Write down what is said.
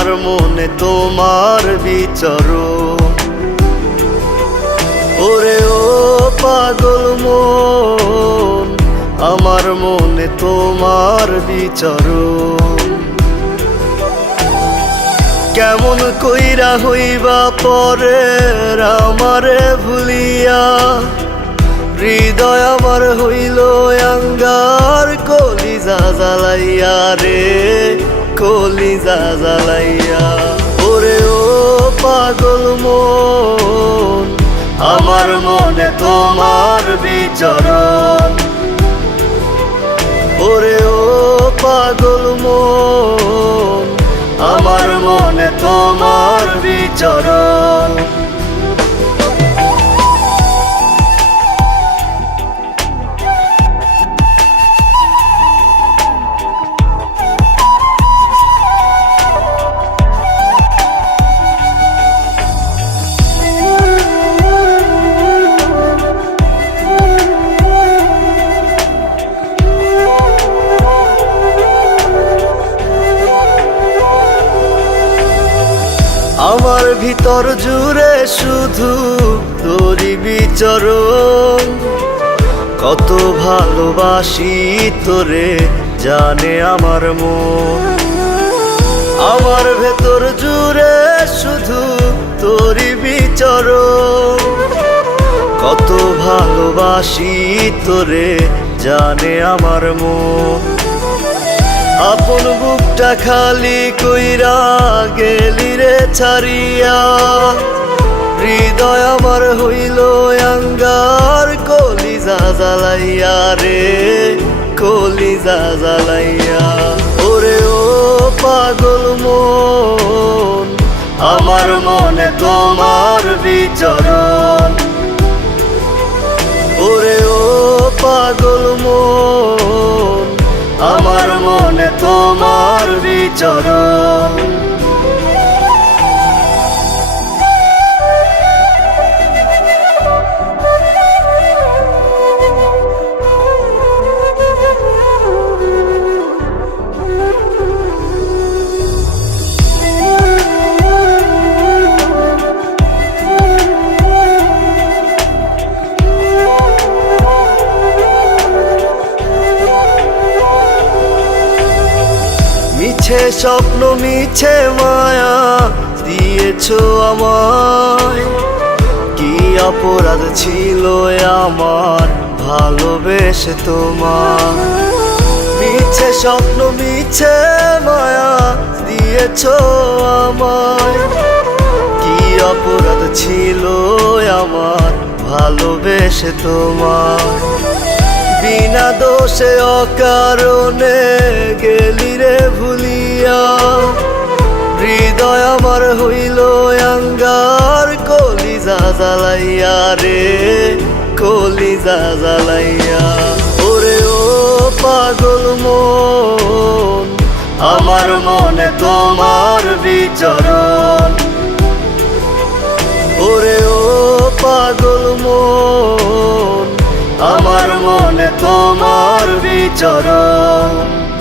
আমার মনে তোমার বিচরণ। ওরে ও পাগল মন, আমার মনে তোমার বিচরণ। কেমন কইরা হইবা পরের আমারে ভুলিয়া, হৃদয় আমার হইল আঙ্গার কলিজা জ্বালাইয়া রে, কলিজা জ্বালাইয়া। ওরে ও পাগল মন, আমার মনে তোমার বিচরণ। ওরে ও পাগল মন, আমার মনে তোমার বিচরণ। আমার ভিতর জুড়ে শুধু তোরই বিচরণ। কত ভালোবাসি তোরে জানে আমার মন। আমার ভেতর জুড়ে শুধু তোরই বিচরণ। কত ভালোবাসি তোরে জানে আমার মন। আপন বুকটা খালি কইরা গেলি রে ছাড়িয়া, হৃদয় আমার হইল আঙ্গার কলিজা জ্বালাইয়া রে, কলিজা জ্বালাইয়া। ওরে ও পাগল মন, আমার মনে তোমার বিচরণ। ওরে ও পাগল মন, আমার মনে তোমার বিচরণ। মিছে স্বপ্ন মিছে মায়া দিয়েছো আমায়, কি অপরাধ ছিল আমার ভালোবেসে তোমার। মিছে স্বপ্ন মিছে মায়া দিয়েছো আমায়, কি অপরাধ ছিল আমার ভালোবেসে তোমার। বিনা দোষে অকারণে গেলি রে ভুলিয়া, হৃদয় আমার হইল আঙ্গার কলিজা জ্বালাইয়া রে, কলিজা জ্বালাইয়া। ওরে ও পাগল মন, আমার মনে তোমার বিচরণ। ওরে ও পাগল মন, আমার মনে তোমার বিচরণ।